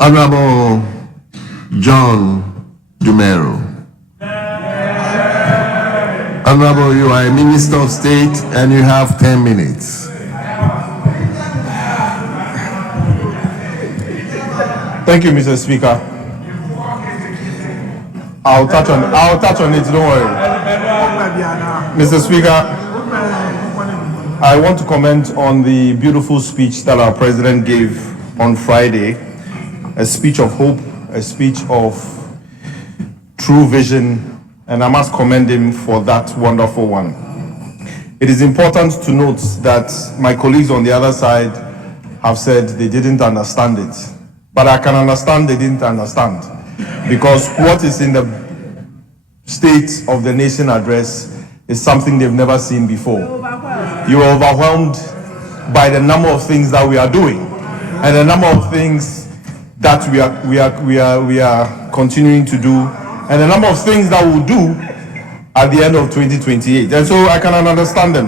Honorable John Dumelo. Honorable, you are a Minister of State and you have 10 minutes. Thank you, Mr. Speaker. I'll touch on it, don't worry. Mr. Speaker, I want to comment on the beautiful speech that our president gave on Friday, a speech of hope, a speech of true vision, and I must commend him for that wonderful one. It is important to note that my colleagues on the other side have said they didn't understand it, but I can understand they didn't understand, because what is in the State of the Nation address is something they've never seen before. You are overwhelmed by the number of things that we are doing and the number of things that we are continuing to do, and the number of things that we'll do at the end of 2028. And so I can understand them.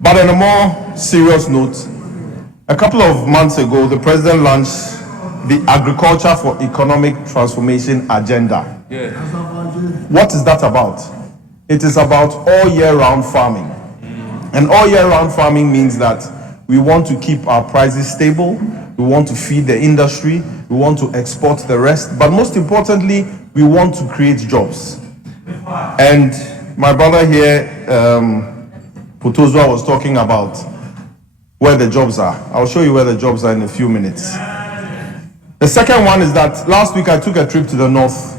But on a more serious note, a couple of months ago, the president launched the Agriculture for Economic Transformation Agenda. Yeah. What is that about? It is about all year round farming. And all year round farming means that we want to keep our prices stable, we want to feed the industry, we want to export the rest, but most importantly, we want to create jobs. And my brother here, Potozwa, was talking about where the jobs are. I'll show you where the jobs are in a few minutes. The second one is that last week I took a trip to the north,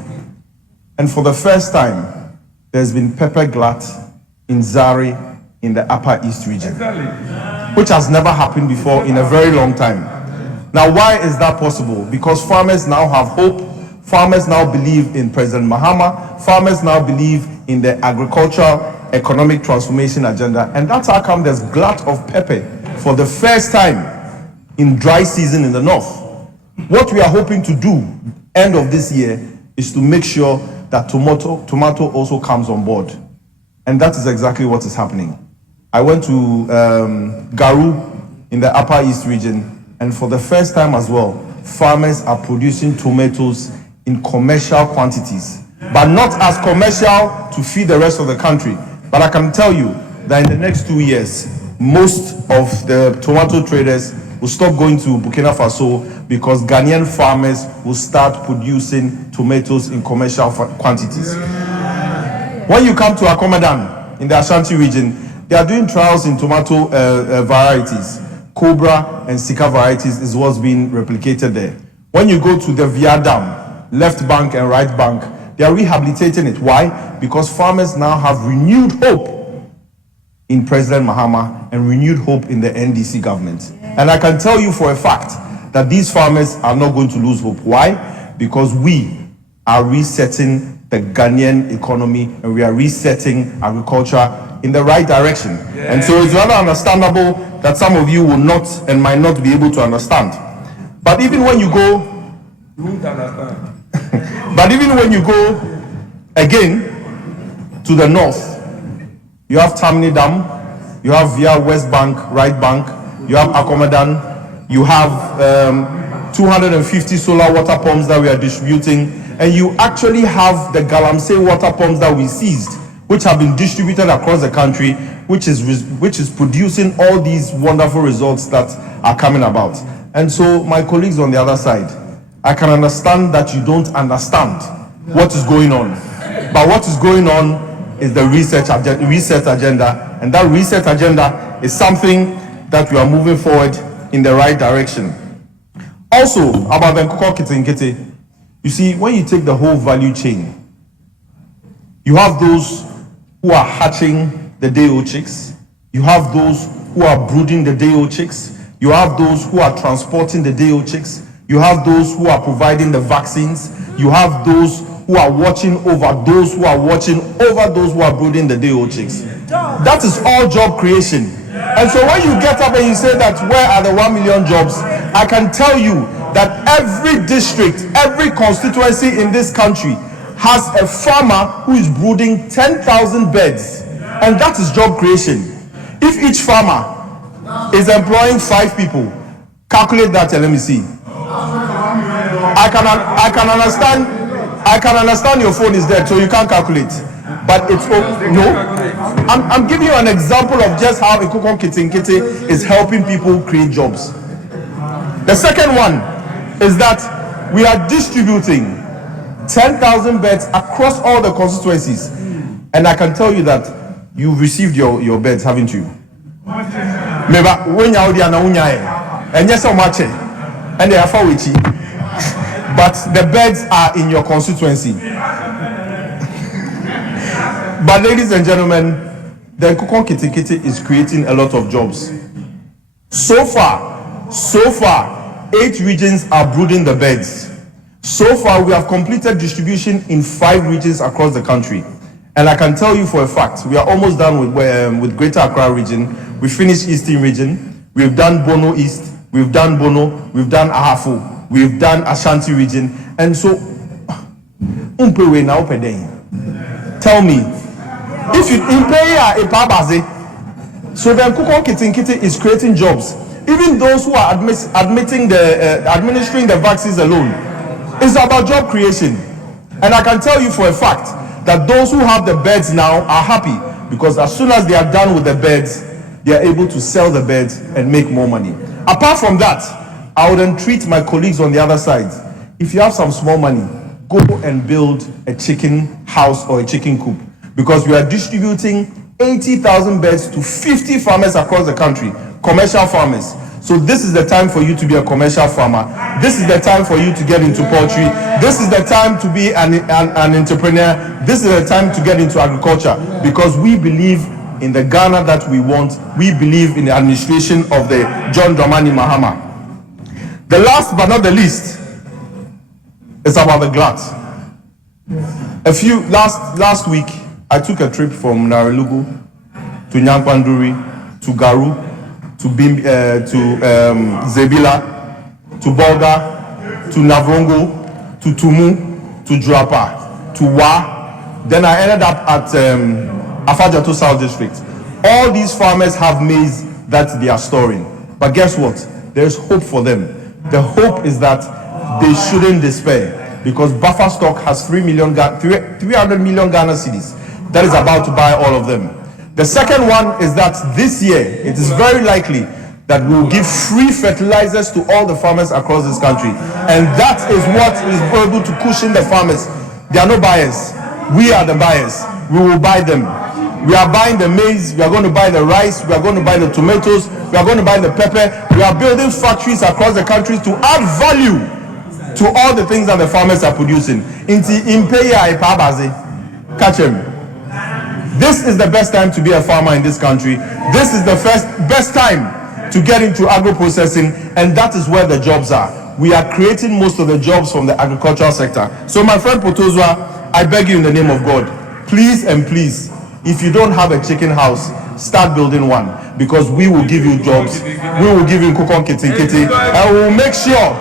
and for the first time, there's been pepper glut in Zari in the Upper East region, which has never happened before in a very long time. Now, why is that possible? Because farmers now have hope. Farmers now believe in President Mahama. Farmers now believe in the agricultural economic transformation agenda. And that's how come there's glut of pepper for the first time in dry season in the north. What we are hoping to do end of this year is to make sure that tomato also comes on board. And that is exactly what is happening. I went to Garu in the Upper East region, and for the first time as well, farmers are producing tomatoes in commercial quantities, but not as commercial to feed the rest of the country. But I can tell you that in the next 2 years, most of the tomato traders will stop going to Burkina Faso because Ghanaian farmers will start producing tomatoes in commercial quantities. When you come to Akomadan in the Ashanti region, they are doing trials in tomato varieties. Cobra and Sika varieties is what's being replicated there. When you go to the Via Dam, left bank and right bank, they are rehabilitating it. Why? Because farmers now have renewed hope in President Mahama and renewed hope in the NDC government. And I can tell you for a fact that these farmers are not going to lose hope. Why? Because we are resetting the Ghanaian economy and we are resetting agriculture in the right direction. And so it's rather understandable that some of you will not and might not be able to understand. But even when you go, you won't understand. But even when you go again to the north, you have Tamni Dam, you have Via West Bank, Right Bank, you have Akomadan, you have 250 solar water pumps that we are distributing, and you actually have the Galamsey water pumps that we seized, which have been distributed across the country, which is producing all these wonderful results that are coming about. And so, my colleagues on the other side, I can understand that you don't understand what is going on. But what is going on is the reset agenda, and that reset agenda is something that we are moving forward in the right direction. Also, about the Nkoko Kitinkiti, you see, when you take the whole value chain, you have those who are hatching the day-old chicks, you have those who are brooding the day-old chicks, you have those who are transporting the day-old chicks, you have those who are providing the vaccines, you have those who are watching over those who are watching over those who are brooding the day-old chicks. That is all job creation. And so when you get up and you say that where are the 1 million jobs, I can tell you that every district, every constituency in this country has a farmer who is brooding 10,000 birds, and that is job creation. If each farmer is employing 5 people, calculate that and let me see. I can understand your phone is dead, so you can't calculate. But it's no. I'm giving you an example of just how Ikukon Kitinkiti is helping people create jobs. The second one is that we are distributing 10,000 beds across all the constituencies, and I can tell you that you've received your beds, haven't you? Maybe when you are and yes, so much, and they are for which, but the beds are in your constituency. But ladies and gentlemen, the Ikukon Kitinkiti is creating a lot of jobs. So far, 8 regions are brooding the beds. So far, we have completed distribution in 5 regions across the country. And I can tell you for a fact, we are almost done with Greater Accra region. We finished Eastern region. We've done Bono East. We've done Bono. We've done Ahafo. We've done Ashanti region. And so, tell me, if you impay a pabaze, so then Ikukon Kitinkiti is creating jobs. Even those who are administering the vaccines alone, it's about job creation. And I can tell you for a fact that those who have the beds now are happy, because as soon as they are done with the beds, they are able to sell the beds and make more money. Apart from that, I would entreat my colleagues on the other side, if you have some small money, go and build a chicken house or a chicken coop, because we are distributing 80,000 beds to 50 farmers across the country, commercial farmers. So this is the time for you to be a commercial farmer. This is the time for you to get into poultry. This is the time to be an entrepreneur. This is the time to get into agriculture, because we believe in the Ghana that we want. We believe in the administration of the John Dramani Mahama. The last but not the least is about the glut. Last week, I took a trip from Narelugu to Nyankpanduri to Garu to Zebila to Bolga to Navrongo to Tumu to Juapa to Wa. Then I ended up at Afenyo South District. All these farmers have maize that they are storing. But guess what? There's hope for them. The hope is that they shouldn't despair, because buffer stock has 300 million Ghana cedis that is about to buy all of them. The second one is that this year, it is very likely that we will give free fertilizers to all the farmers across this country. And that is what is able to cushion the farmers. There are no buyers. We are the buyers. We will buy them. We are buying the maize. We are going to buy the rice. We are going to buy the tomatoes. We are going to buy the pepper. We are building factories across the country to add value to all the things that the farmers are producing. Catch him. This is the best time to be a farmer in this country. This is the best time to get into agro-processing, and that is where the jobs are. We are creating most of the jobs from the agricultural sector. So my friend Potozwa, I beg you in the name of God, please and please, if you don't have a chicken house, start building one, because we will give you jobs. We will give you Ikukon Kitinkiti, and we will make sure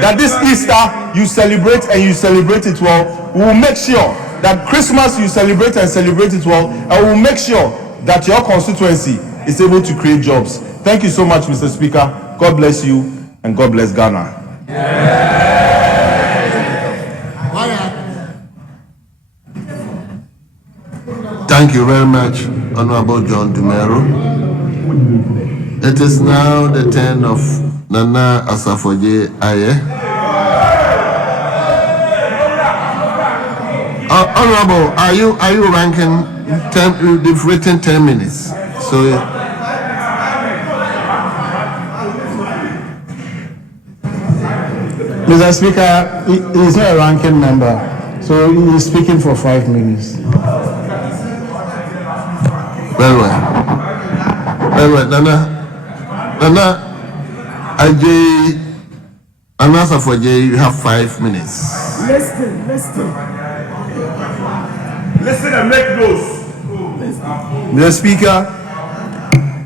that this Easter you celebrate, and you celebrate it well. We will make sure that Christmas you celebrate and celebrate it well, and we will make sure that your constituency is able to create jobs. Thank you so much, Mr. Speaker. God bless you, and God bless Ghana. Thank you very much, Honorable John Dumelo. It is now the turn of Nana Asafoje Aye. Honorable, are you ranking 10? They've written 10 minutes. So Mr. Speaker, he is not a ranking member, so he is speaking for 5 minutes. Very well. Nana Ajay, Anasa for Jay, you have 5 minutes. Listen and make notes. Mr. Speaker,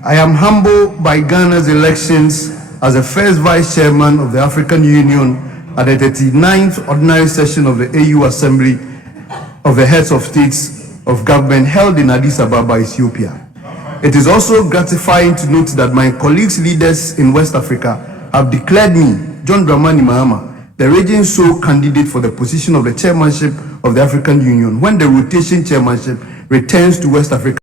I am humbled by Ghana's elections as the first vice chairman of the African Union at the 39th ordinary session of the AU Assembly of the Heads of States of Government held in Addis Ababa, Ethiopia. It is also gratifying to note that my colleagues leaders in West Africa have declared me John Dramani Mahama, the region sole candidate for the position of the chairmanship of the African Union, when the rotation chairmanship returns to West Africa.